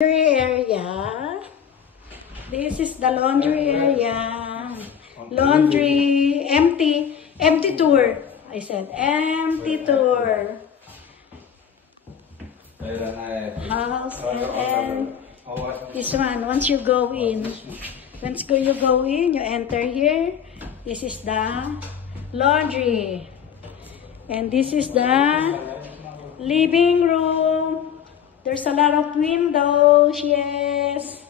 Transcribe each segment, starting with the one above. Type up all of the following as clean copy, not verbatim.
Area. This is the laundry area. Laundry, empty tour. I said empty tour. House and this one. Once you go in, you enter here. This is the laundry, and this is the living room. There's a lot of windows, yes.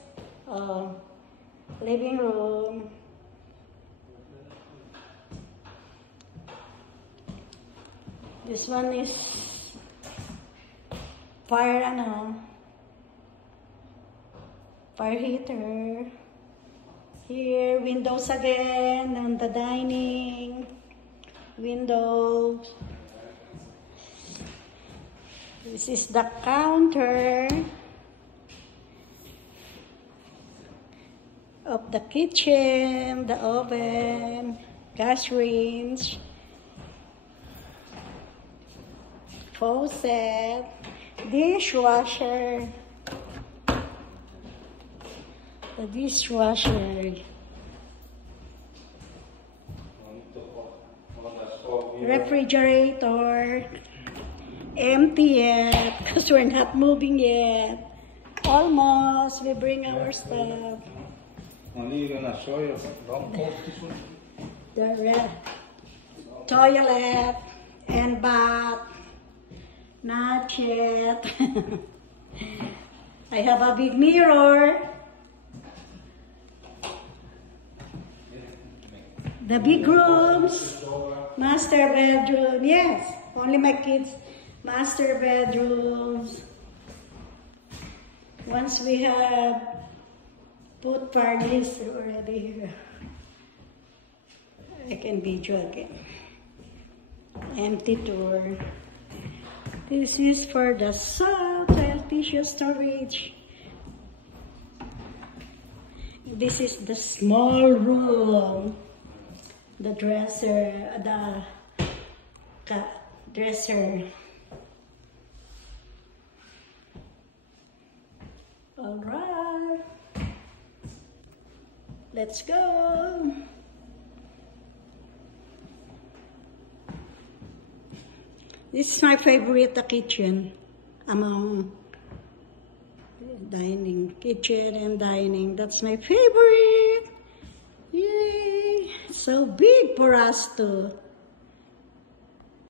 Living room. This one is fire heater. Here, windows again on the dining. Windows. This is the counter of the kitchen, the oven, gas range, faucet, dishwasher, the dishwasher, refrigerator. Empty yet, because we're not moving yet. Almost, we bring our stuff. The toilet and bath. Not yet. I have a big mirror. The big rooms. Master bedroom. Yes, only my kids. Master bedrooms. Once we have put furnace already here, I can video again. Empty tour. This is for the soft tissue storage. This is the small room. The dresser, the dresser. All right, let's go. This is my favorite kitchen among dining, kitchen and dining. That's my favorite. Yay! It's so big for us too.